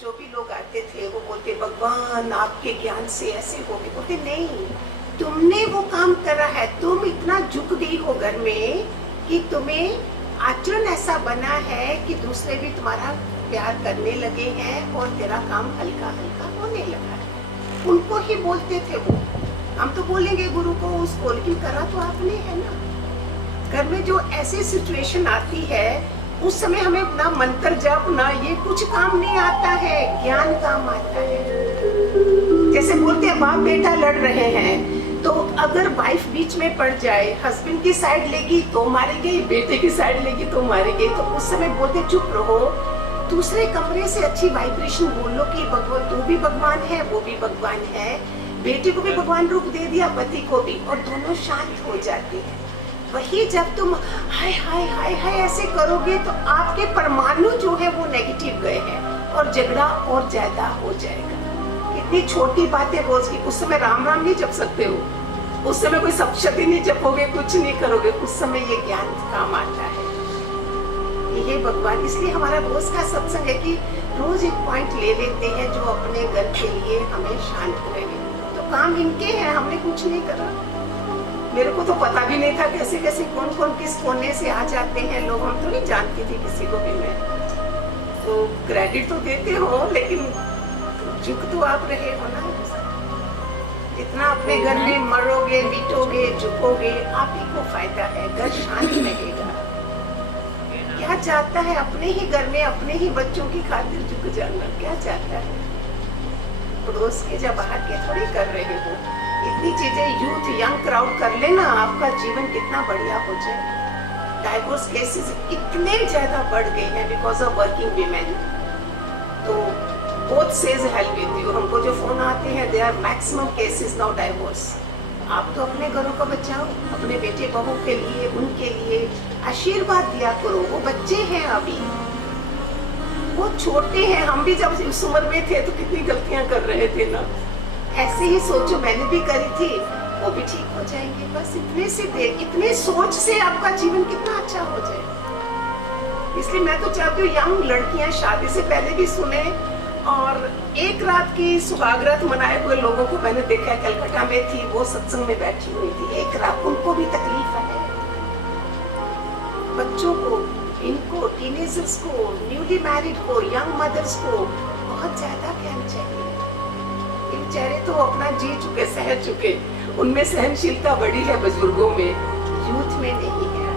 जो भी लोग आते थे वो बोलते भगवान आपके ज्ञान से ऐसे हो गए। बोलते नहीं, तुमने वो काम करा है, तुम इतना झुक गई हो घर में कि तुम्हें आचरण ऐसा बना है कि दूसरे भी तुम्हारा प्यार करने लगे हैं और तेरा काम हल्का हल्का होने लगा है। उनको ही बोलते थे वो। हम तो बोलेंगे गुरु को उसको, लेकिन करा तो आपने है ना। घर में जो ऐसी सिचुएशन आती है उस समय हमें ना मंत्र जप ना ये कुछ काम नहीं आता है, ज्ञान काम आता है। जैसे बोलते हैं बाप बेटा लड़ रहे हैं, तो अगर वाइफ बीच में पड़ जाए, हस्बैंड की साइड लेगी तो मारेगी, बेटे की साइड लेगी तो मारेगी, तो उस समय बोलते चुप रहो, दूसरे कमरे से अच्छी वाइब्रेशन बोलो कि भगवान तू भी भगवान है, वो भी भगवान है, बेटे को भी भगवान रूप दे दिया, पति को भी, और दोनों शांत हो जाते हैं। वही जब तुम हाय हाय हाय हाय ऐसे करोगे तो आपके परमाणु जो है वो नेगेटिव गए हैं और झगड़ा और ज्यादा हो जाएगा। इतनी छोटी बातें रोज की, उस समय राम राम नहीं जप सकते हो, उस समय कोई सप्तशती नहीं जपोगे, कुछ नहीं करोगे, उस समय ये ज्ञान काम आता है। ये भगवान, इसलिए हमारा रोज का सत्संग है कि रोज एक पॉइंट ले लेते हैं जो अपने घर के लिए हमें शांत करेंगे। तो काम इनके हैं, हमने कुछ नहीं करा। मेरे को तो पता भी नहीं था कैसे कैसे कौन कौन किस कोने से आ जाते हैं लोग, हम तो नहीं जानती थी किसी को भी। मैं तो क्रेडिट तो देते हो, लेकिन झुक तो आप रहे हो ना। जितना अपने घर में मरोगे मिटोगे झुकोगे आप ही को फायदा है, घर शांत रहेगा। क्या चाहता है अपने ही घर में अपने ही बच्चों की खातिर झुक जाना, क्या चाहता है? पड़ोस के जब बाहर के थोड़ी कर रहे हो। इतनी चीजें यूथ यंग क्राउड कर लेना, आपका जीवन कितना बढ़िया हो जाए। डाइवोर्स केसेस इतने ज्यादा बढ़ गए हैं बिकॉज ऑफ वर्किंग वीमेन। तो both says help with you, हमको जो फोन आते हैं they are maximum cases now divorce. आप तो अपने घरों को बचाओ, अपने बेटे बहू के लिए, उनके लिए आशीर्वाद दिया करो। वो बच्चे हैं अभी, वो छोटे हैं। हम भी जब इस उम्र में थे तो कितनी गलतियां कर रहे थे ना। ऐसे ही सोचो, मैंने भी करी थी, वो भी ठीक हो जाएंगे। बस इतने से इतने सोच से आपका जीवन कितना अच्छा हो जाए। इसलिए मैं तो चाहती हूँ यंग लड़कियां शादी से पहले भी सुने, और एक रात की सुहागरात मनाए हुए लोगों को मैंने देखा है, कलकत्ता में थी वो, सत्संग में बैठी हुई थी, एक रात, उनको भी तकलीफ है। बच्चों को, इनको, टीनेजर्स को, न्यूली मैरिड को, यंग मदर्स को बहुत ज्यादा ज्ञान चाहिए। ये बेचारे तो अपना जी चुके, सह चुके, उनमें सहनशीलता बड़ी है बुजुर्गों में, यूथ में नहीं है।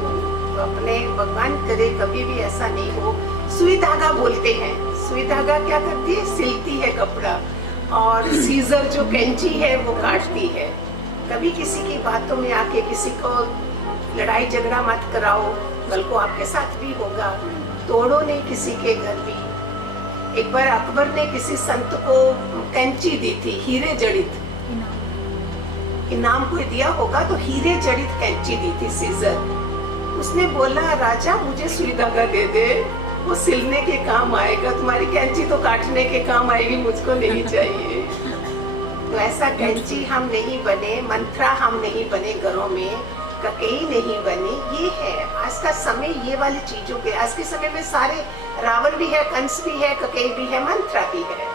तो अपने भगवान करे कभी भी ऐसा नहीं हो। सुई धागा बोलते हैं, सुई धागा क्या करती है? सिलती है कपड़ा, और सीजर जो कैंची है वो काटती है। कभी किसी की बातों में आके किसी को लड़ाई झगड़ा मत कराओ, कल को आपके साथ भी होगा। तोड़ो नहीं किसी के घर भी। एक बार अकबर ने किसी संत को कैंची दी थी, हीरे जड़ित इनाम कोई दिया होगा, तो हीरे जड़ित कैंची दी थी, सीजर। उसने बोला राजा मुझे सुई धागा दे दे, वो सिलने के काम आएगा, तुम्हारी कैंची तो काटने के काम आएगी, मुझको नहीं चाहिए। तो ऐसा कैंची हम नहीं बने, मंत्रा हम नहीं बने घरों में, ककई नहीं बने। ये है आज का समय, ये वाली चीजों के। आज के समय में सारे रावण भी है, कंस भी है, ककई भी है, मंत्रा भी है।